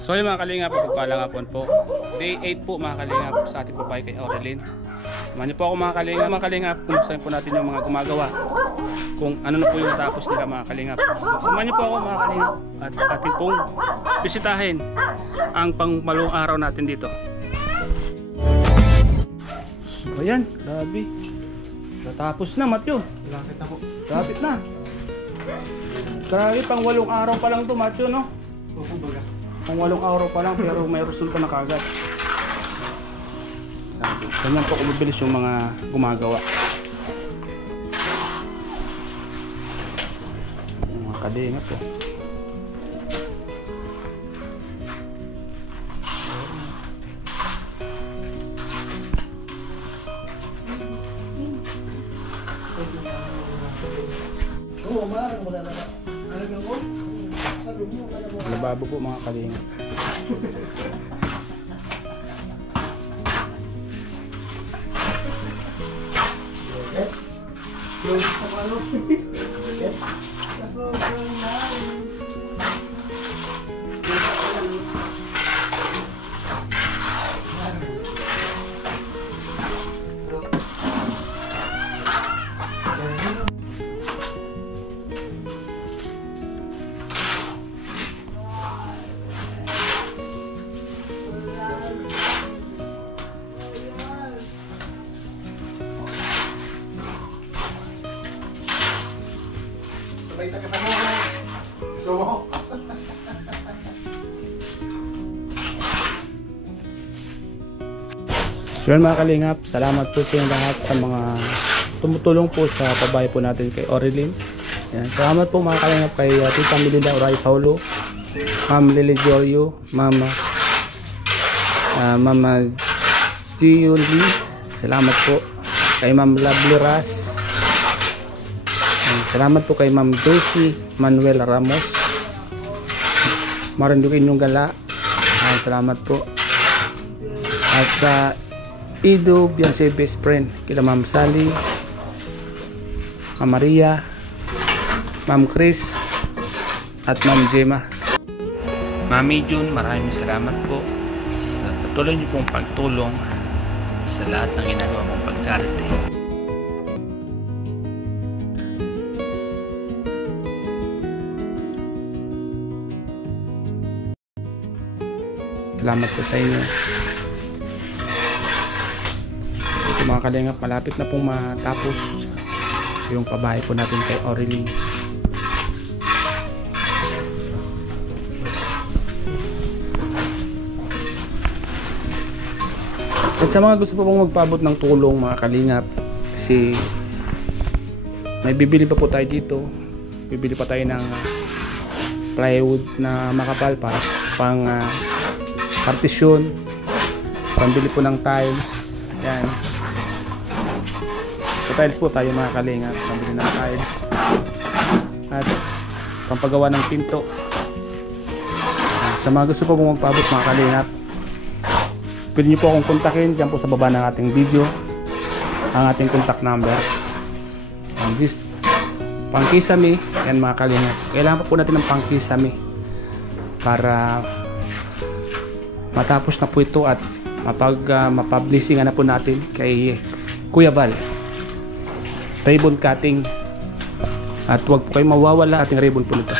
So yung mga kalingap, pagpalang hapon po. Day 8 po mga kalingap sa ating babae kay Aurelyn. Samahan niyo po ako mga kalingap. Mga kalingap, kumustahin po natin yung mga gumagawa. Kung ano na po yung natapos nila mga kalingap. So samahan niyo po ako mga kalingap. At ating pong bisitahin ang pangmalong araw natin dito. So ayan, grabe. Natapos na Matthew. Lapit na po. Lapit na. Grabe, pang 8 araw pa lang to Matthew, no? Opo baga. Pang 8 araw pa lang pero may resulta na kagad. Ganyan po kung mabilis yung mga gumagawa. Yung mga kadingat po. Oo, maaaring wala na. Alagang ko? Sabi mo, wala mo. Lababo po mga kadingat. Gets? Yung sa ano? Gets? Sobrang nice. Sabay na kasama ko. Gusto mo? So yun mga kalingap, salamat po sa inyo lahat sa mga tumutulong po sa babae po natin kay Aurelyn. Yan. Salamat po mga kalingap kay Tita Melinda Uray Paulo, Ma'am Lily Jorio, Mama Gio Lee. Salamat po kay Ma'am Lovely Ras. Salamat po kay Ma'am Daisy Manuel Ramos, Marindukin yung gala. Salamat po. At sa Ido Beyonce best friend kila Ma'am Sally, Ma'am Maria, Ma'am Chris at Ma'am Gemma. Mami June, maraming salamat po sa patuloy niyo pong pagtulong sa lahat ng ginagawa mong pag-charity. Salamat po sa inyo. Ito mga kalingap, malapit na pong matapos yung pabahay po natin kay Aurelyn. At sa mga gusto po pong magpaabot ng tulong mga kalingap, kasi may bibili pa po tayo dito. Bibili pa tayo ng plywood na makapal para pang partition, pambili po ng tiles. Yan. Sa tiles po tayo mga kalingap, pambili ng tiles at pampagawa ng pinto. Sa mga gusto po pong magpaabot mga kalingap, pwede nyo po akong kontakin dyan po sa baba ng ating video, ang ating contact number. And this pangkisame, yan mga kalingap, kailangan po natin ng pangkisame para matapos na po ito at mapublishingan na po natin kay Kuya Val. Ribbon cutting, at huwag po kayo mawawala ating ribbon po nito.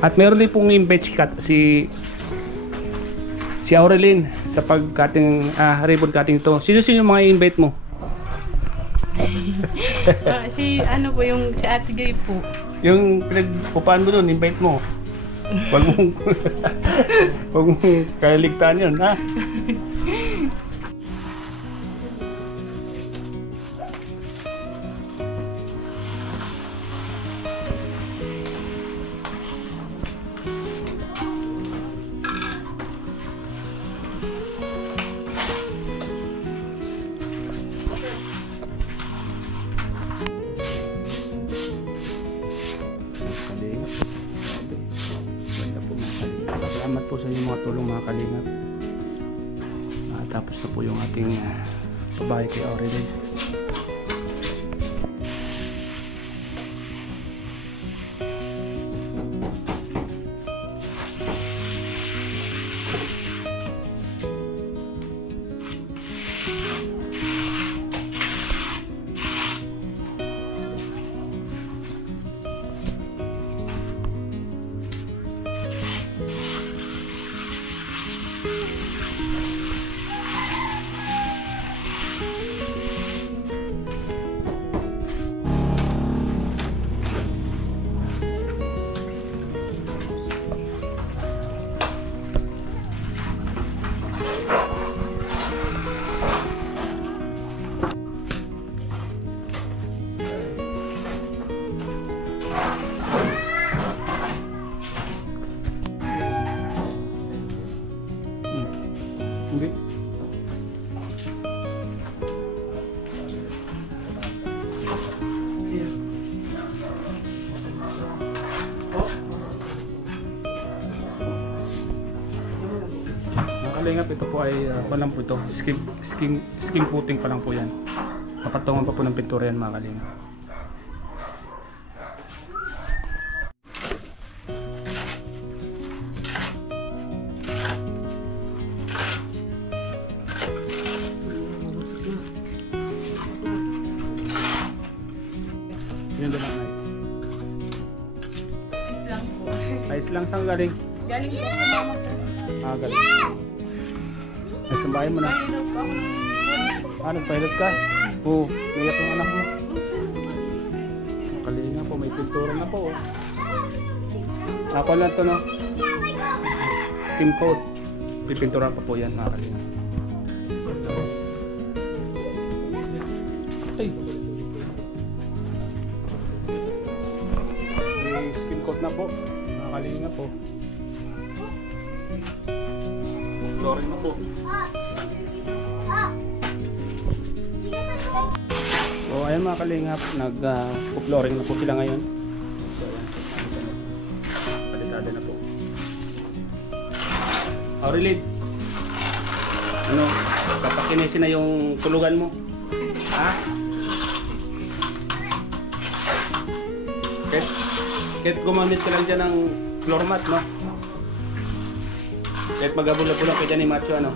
At meron din pong invite si Aurelyn sa pag-cutting, ribbon cutting ito. Sino yung mga invite mo? Si ano po, yung si Ate Gay po. Yung pinagpupaan mo doon, invite mo. Huwag mong kaligtaan yun, ha? Salamat po sa inyong mga tulong mga kalingap. Tapos na po yung ating babae kay Aurelyn. Hindi. Kalingap, ito po ay pa lang po ito. Skim puting pa lang po yan. Papatungan pa po ng pintura yan, mga kalingap. Yun doon lang. Ayos lang po. Ayos lang, saan galing? Galing po sa mama ko. Galing. Ay, sambahin mo na. Mahirap po ako ng food. Nagpilot ka? Oo, nayak yung anak mo. Kalinga po, may pintura na po. Ako lang to, no? Skim coat. Pipintura pa po yan, mga kalinga. Ay! May skim coat na po, mga kalinga po. Flooring na po. So ayun mga kalingap, nag-flooring na po sila ngayon. So ayan, palitado na po. Aurelid, ano, kapakinisin na yung tulugan mo? Ha? Kahit gumamit ka lang dyan ng floor mat, no? Kahit magabula-bula ka dyan ni Macho, ano?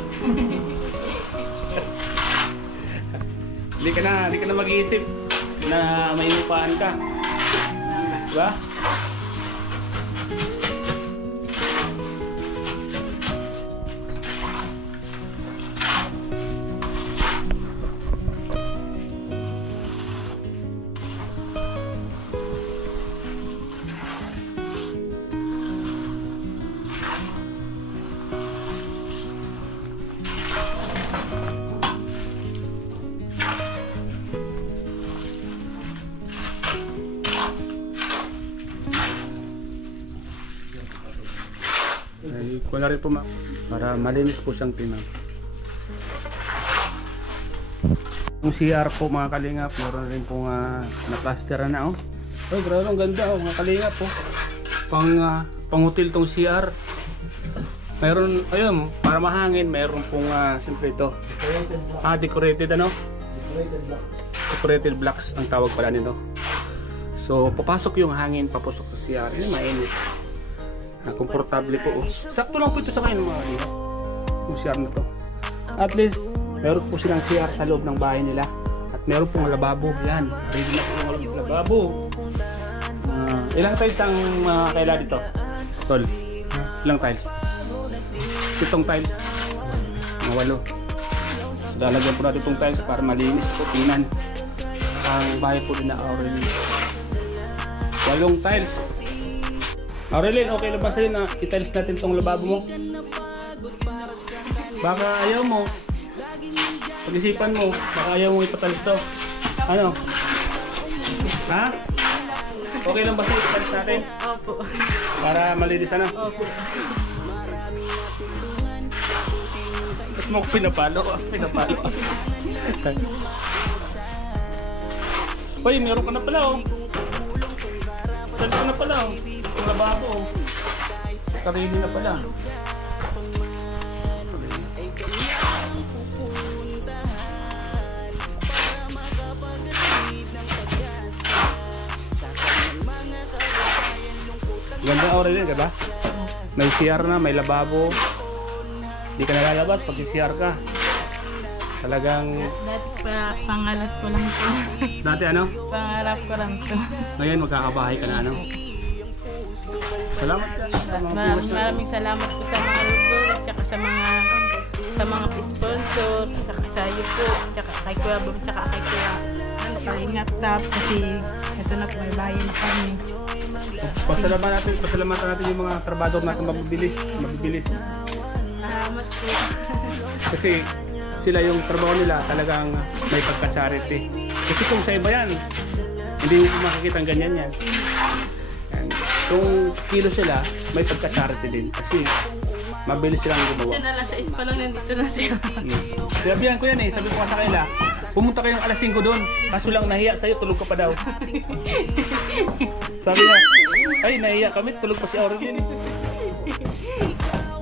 Hindi ka na mag-iisip na may upaan ka. Diba? Ay, kuha na rin po para malinis po siyang tingnan. Yung CR po mga kalingap, meron rin po na-plaster na, oh. Oh, grabe, ang ganda, oh, mga kalingap po. Pang hotel tong CR. Meron, ayun, para mahangin, meron pong siyempre ito. Decorated ano? Decorated blocks. Decorated blocks ang tawag pala nito. So, papasok yung hangin, papasok sa CR. Yun, mainit. Komportable po. Oh. Sakto lang po ito sa kayo mga kalingap. Yung CR na to. At least, meron po silang CR sa loob ng bahay nila. At meron pong lababo. Yan. Ready na po yung lababo. Ilang tiles ang kaila dito? Tol. Ilang tiles? 7 tiles. Mga 8. Lalagyan po natin itong tiles para malinis po. Tingnan. Ang bahay po din na Aurelin. 8 tiles. Aurelin, okay na ba sa'yo na i-tiles natin itong lababo mo? Baka ayaw mo. Pag-isipan mo, baka ayaw mo ipatiles to. Ano? Ha? Okay lang ba sa'yo ipatiles natin? Opo. Para malinis ano? Opo. Tapos mo pinapalo. Pinapalo. Uy, meron ka na pala oh. Tiles ka na pala oh. Yung lababo oh. Karili na pala. Ganda Aurelin, diba? May CR na, may lababo. Hindi ka nalalabas pag CR ka. Talagang... Dati pa pangarap ko lang ito. Dati ano? Pangarap ko lang ito. Ngayon magkakabahay ka na ano? Salamat ka. Maraming salamat po sa mga lugar at tsaka sa mga sponsor, tsaka sa iyo po, tsaka kay Kuya Bob, tsaka kay Kuya Ingat Tap, kasi ito na po, may bayan na kami. Pasalamatan natin yung mga trabador natin mabibilis. Salamat po. Kasi sila yung trabaho nila talagang may pagka-charity. Kasi kung sa iba yan, hindi mo makikita ang ganyan yan. Yan. Kung kilo sila, may pagka-charity din. Kasi mabilis silang gumawa. Kasi alas 6 pa lang nandito na siya. Sabihan ko yan eh, sabi ko sa kanila, pumunta kayong alas 5 doon. Kaso lang nahiya sa'yo, tulog ka pa daw. Sabi niya, ay nahiya kami, tulog pa si Aurelien.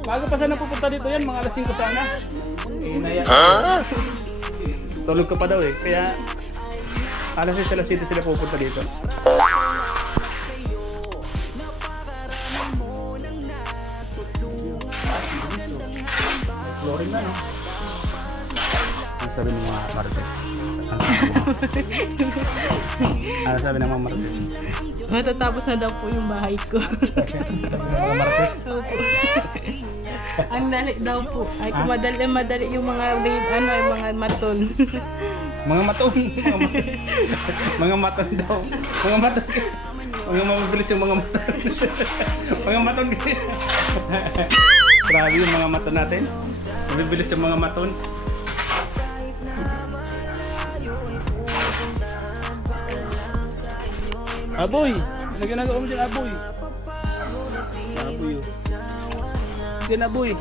Bago pa sana pupunta dito yan, mga alas 5 sana. Eh, nahiya. Tulog ka pa daw eh, kaya alas 6 alas 7 sila pupunta dito. Flooring na no? Ano sabi ng mga Marites? Ano sabi ng mga Marites? Matatapos na daw po yung bahay ko. Mga Marites? Opo. Ang dali daw po. Ay, kung madali yung mga yung mga maton. Mga maton. Mga maton daw. Mga maton. Mga mabilis yung mga maton. Mga maton. Grabe yung mga maton natin. Mabilis yung mga maton. Aboy! Ano ginagawa mo dyan, Aboy? Aboy yun. Yan, Aboy.